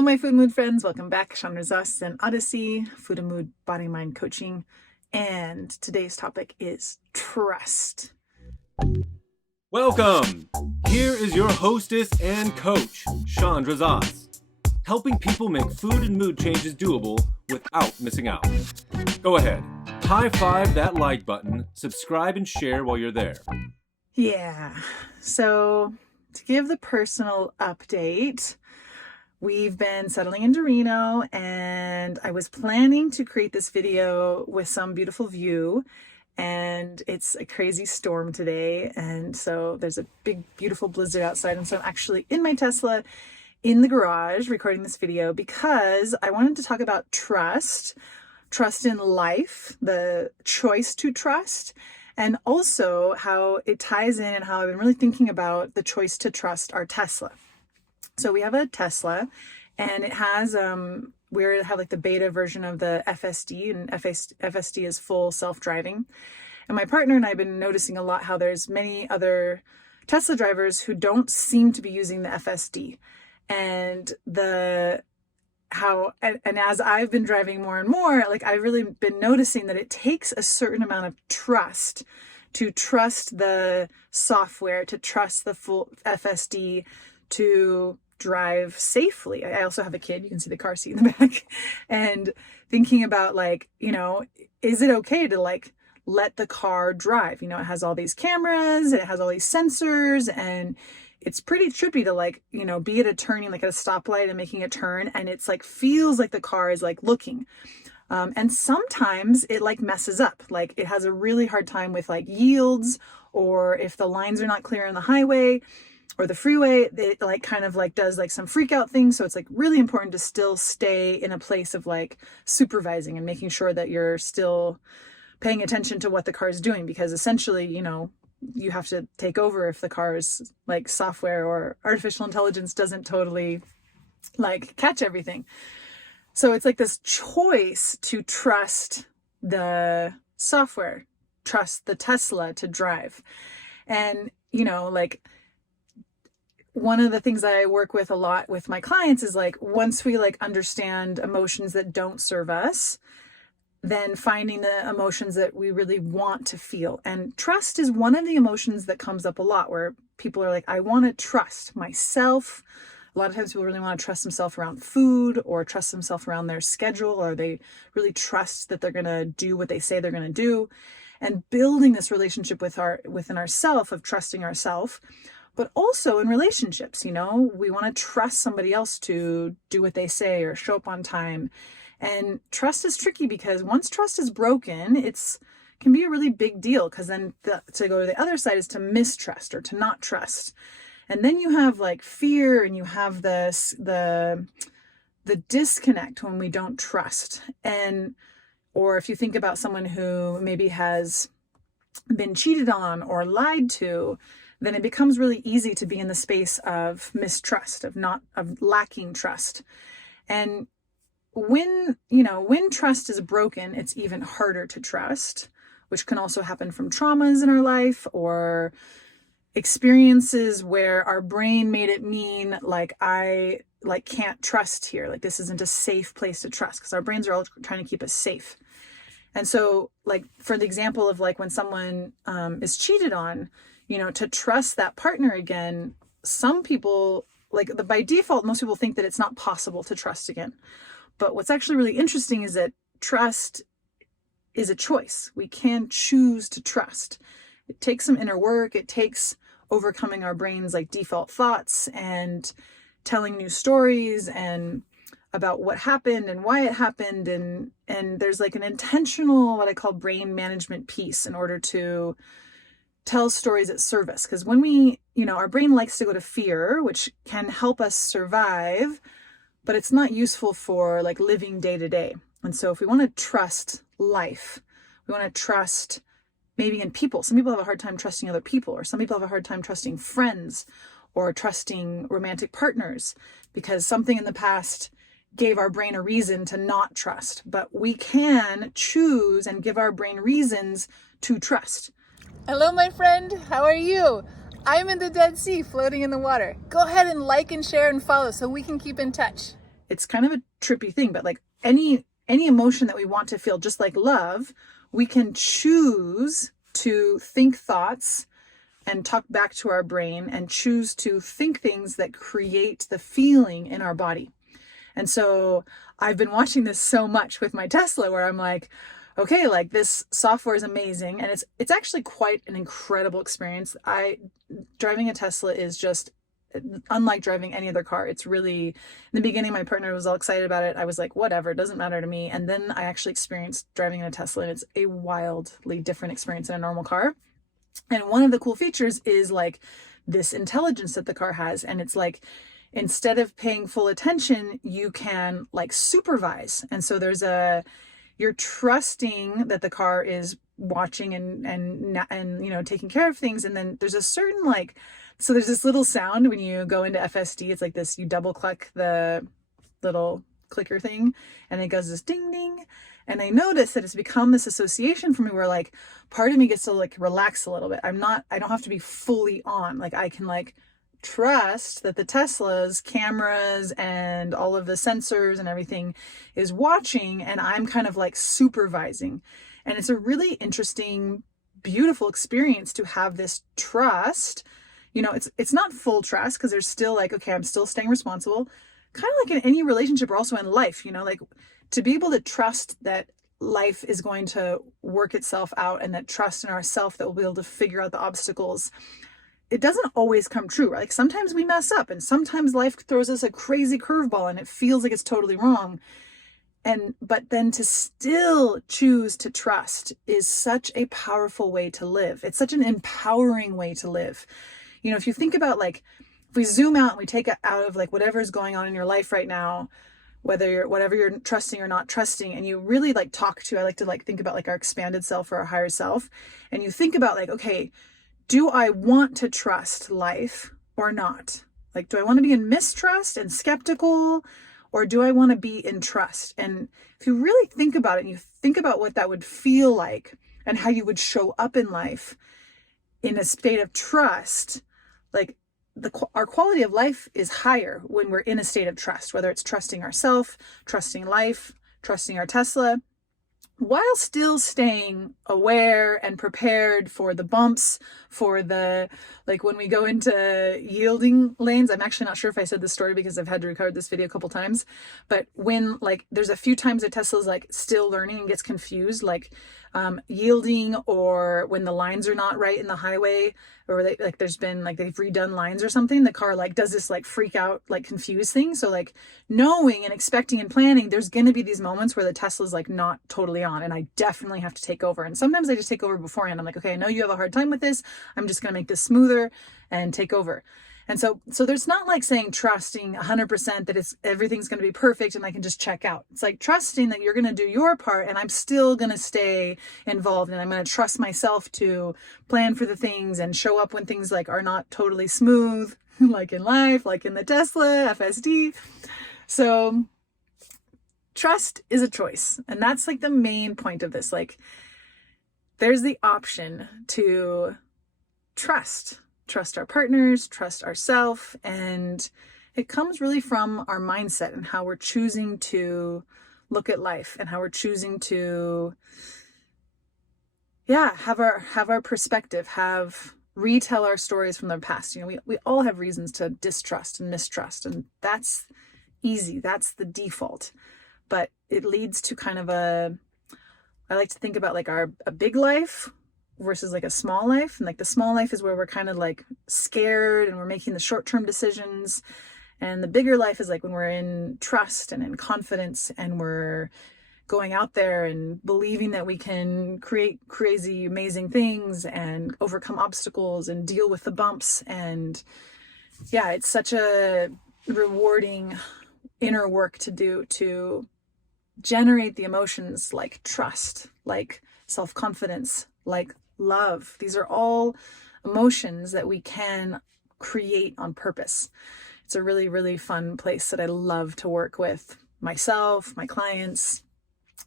Hello, my food and mood friends. Welcome back. Chandra's Us and Odyssey, food and mood, body, mind coaching. And today's topic is trust. Welcome! Here is your hostess and coach, Chandra Zas, helping people make food and mood changes doable without missing out. Go ahead, high five that like button, subscribe and share while you're there. Yeah, so to give the personal update, we've been settling into Reno and I was planning to create this video with some beautiful view, and it's a crazy storm today, and so there's a big beautiful blizzard outside, and so I'm actually in my Tesla in the garage recording this video because I wanted to talk about trust in life, the choice to trust, and also how it ties in and how I've been really thinking about the choice to trust our Tesla. So we have a Tesla and it has, we have like the beta version of the FSD, and FSD is full self-driving. And my partner and I have been noticing a lot how there's many other Tesla drivers who don't seem to be using the FSD. And as I've been driving more and more, like I've really been noticing that it takes a certain amount of trust to trust the software, to trust the full FSD, to drive safely. I also have a kid, you can see the car seat in the back, and thinking about is it okay to let the car drive? It has all these cameras, it has all these sensors, and it's pretty trippy to be at a turning, like at a stoplight and making a turn, and it's feels like the car is looking. And sometimes it messes up. It has a really hard time with yields, or if the lines are not clear on the highway or the freeway, it does some freak out things. So it's really important to still stay in a place of supervising and making sure that you're still paying attention to what the car is doing, because essentially, you have to take over if the car's software or artificial intelligence doesn't totally catch everything. So it's this choice to trust the software, trust the Tesla to drive. And, one of the things I work with a lot with my clients is once we understand emotions that don't serve us, then finding the emotions that we really want to feel. And trust is one of the emotions that comes up a lot, where people are I want to trust myself. A lot of times people really want to trust themselves around food, or trust themselves around their schedule, or they really trust that they're going to do what they say they're going to do. And building this relationship within ourself of trusting ourselves, but also in relationships, we want to trust somebody else to do what they say or show up on time. And trust is tricky because once trust is broken, can be a really big deal, because then to go to the other side is to mistrust or to not trust. And then you have fear, and you have the disconnect when we don't trust. Or if you think about someone who maybe has been cheated on or lied to, then it becomes really easy to be in the space of mistrust, of lacking trust. And when trust is broken, it's even harder to trust, which can also happen from traumas in our life, or experiences where our brain made it mean I can't trust here. This isn't a safe place to trust, because our brains are all trying to keep us safe. And so for the example of when someone is cheated on, to trust that partner again, some people by default, most people think that it's not possible to trust again. But what's actually really interesting is that trust is a choice. We can choose to trust. It takes some inner work. It takes overcoming our brain's default thoughts and telling new stories and about what happened and why it happened. And there's an intentional, what I call brain management piece, in order to tell stories that serve us. Because when we, our brain likes to go to fear, which can help us survive, but it's not useful for living day to day. And so if we want to trust life, we want to trust maybe in people. Some people have a hard time trusting other people, or some people have a hard time trusting friends or trusting romantic partners, because something in the past gave our brain a reason to not trust. But we can choose and give our brain reasons to trust. Hello, my friend. How are you? I'm in the Dead Sea, floating in the water. Go ahead and like and share and follow so we can keep in touch. it's kind of a trippy thing, but like any emotion that we want to feel, just like love, we can choose to think thoughts and talk back to our brain and choose to think things that create the feeling in our body. And so I've been watching this so much with my Tesla, where I'm like, okay, like this software is amazing. And it's actually quite an incredible experience. Driving a Tesla is just unlike driving any other car. It's really, in the beginning, my partner was all excited about it. I was like, whatever, it doesn't matter to me. And then I actually experienced driving in a Tesla, and it's a wildly different experience than a normal car. And one of the cool features is like this intelligence that the car has. And it's like, instead of paying full attention, you can like supervise. And so you're trusting that the car is watching and you know, taking care of things. And then there's a certain like, so there's this little sound when you go into FSD. It's like this, you double click the little clicker thing and it goes this ding ding. And I noticed that it's become this association for me where like part of me gets to like relax a little bit. I don't have to be fully on. Like I can like trust that the Tesla's cameras and all of the sensors and everything is watching, and I'm kind of like supervising. And it's a really interesting, beautiful experience to have this trust. You know, it's not full trust, because there's still like, okay, I'm still staying responsible, kind of like in any relationship or also in life, you know, like to be able to trust that life is going to work itself out, and that trust in ourselves that we'll be able to figure out the obstacles. It doesn't always come true, right? Like sometimes we mess up, and sometimes life throws us a crazy curveball and it feels like it's totally wrong. But then to still choose to trust is such a powerful way to live. It's such an empowering way to live. You know, if you think about like, if we zoom out and we take it out of like whatever's going on in your life right now, whatever you're trusting or not trusting, and you really like I like to like think about like our expanded self or our higher self. And you think about like, okay, do I want to trust life or not? Like, do I want to be in mistrust and skeptical, or do I want to be in trust? And if you really think about it, and you think about what that would feel like and how you would show up in life in a state of trust, like our quality of life is higher when we're in a state of trust, whether it's trusting ourselves, trusting life, trusting our Tesla, while still staying aware and prepared for the bumps, for the, like when we go into yielding lanes. I'm actually not sure if I said this story because I've had to record this video a couple times, but when like there's a few times that Tesla's like still learning and gets confused, like yielding, or when the lines are not right in the highway, or there's been like they've redone lines or something, the car like does this like freak out, like confused thing. So like knowing and expecting and planning, there's going to be these moments where the Tesla's like not totally on, and I definitely have to take over. And sometimes I just take over beforehand. I'm like, okay, I know you have a hard time with this. I'm just going to make this smoother and take over. And so there's not like saying trusting 100% that everything's going to be perfect and I can just check out. It's like trusting that you're going to do your part, and I'm still going to stay involved, and I'm going to trust myself to plan for the things and show up when things like are not totally smooth, like in life, like in the Tesla FSD. So trust is a choice. And that's like the main point of this. Like there's the option to trust our partners, trust ourselves. And it comes really from our mindset and how we're choosing to look at life, and how we're choosing to, have our perspective, retell our stories from the past. You know, we all have reasons to distrust and mistrust, and that's easy. That's the default. But it leads to kind of I like to think about like a big life versus like a small life. And like the small life is where we're kind of like scared and we're making the short-term decisions. And the bigger life is like when we're in trust and in confidence, and we're going out there and believing that we can create crazy, amazing things and overcome obstacles and deal with the bumps. And yeah, it's such a rewarding inner work to do, to generate the emotions like trust, like self-confidence, like love. These are all emotions that we can create on purpose. It's a really, really fun place that I love to work with myself, my clients.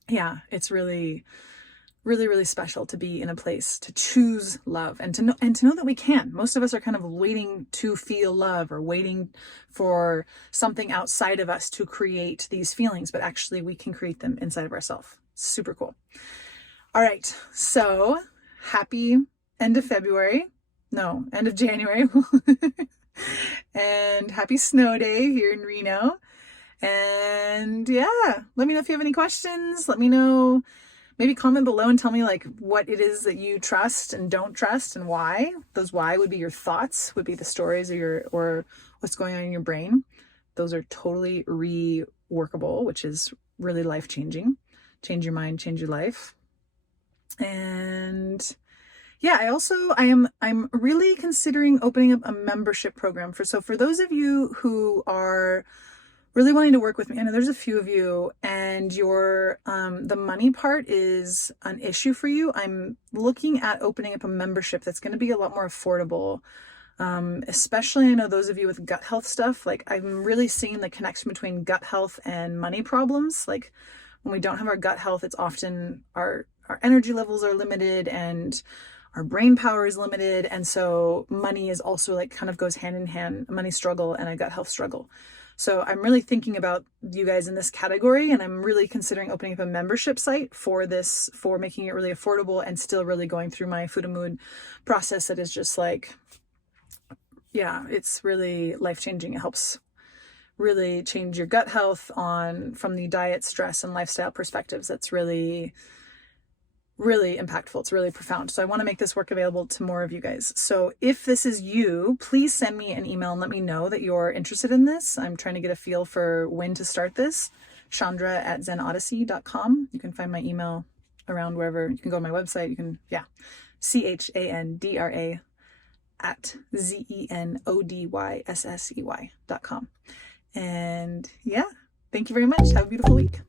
Yeah, it's really really, really special to be in a place to choose love and to know that we can. Most of us are kind of waiting to feel love or waiting for something outside of us to create these feelings, but actually we can create them inside of ourselves. Super cool. All right. So happy end of February. No, end of January. And happy snow day here in Reno. And yeah, let me know if you have any questions. Let me know, maybe comment below and tell me like what it is that you trust and don't trust and why. Those why would be your thoughts, would be the stories or what's going on in your brain. Those are totally reworkable, which is really life-changing. Change your mind, change your life. And yeah, I'm really considering opening up a membership program for those of you who are really wanting to work with me. I know there's a few of you, and your the money part is an issue for you. I'm looking at opening up a membership that's going to be a lot more affordable. Especially, I know those of you with gut health stuff, like I'm really seeing the connection between gut health and money problems. Like when we don't have our gut health, it's often our energy levels are limited and our brain power is limited. And so money is also like kind of goes hand in hand, a money struggle and a gut health struggle. So I'm really thinking about you guys in this category, and I'm really considering opening up a membership site for this, for making it really affordable and still really going through my food and mood process that is just like, yeah, it's really life-changing. It helps really change your gut health from the diet, stress, and lifestyle perspectives. That's really, really impactful. It's really profound. So I want to make this work available to more of you guys. So if this is you, please send me an email and let me know that you're interested in this. I'm trying to get a feel for when to start this. Chandra@zenodyssey.com. You can find my email around wherever. You can go to my website. You can, CHANDRA@ZENODYSSEY.com. And yeah, thank you very much. Have a beautiful week.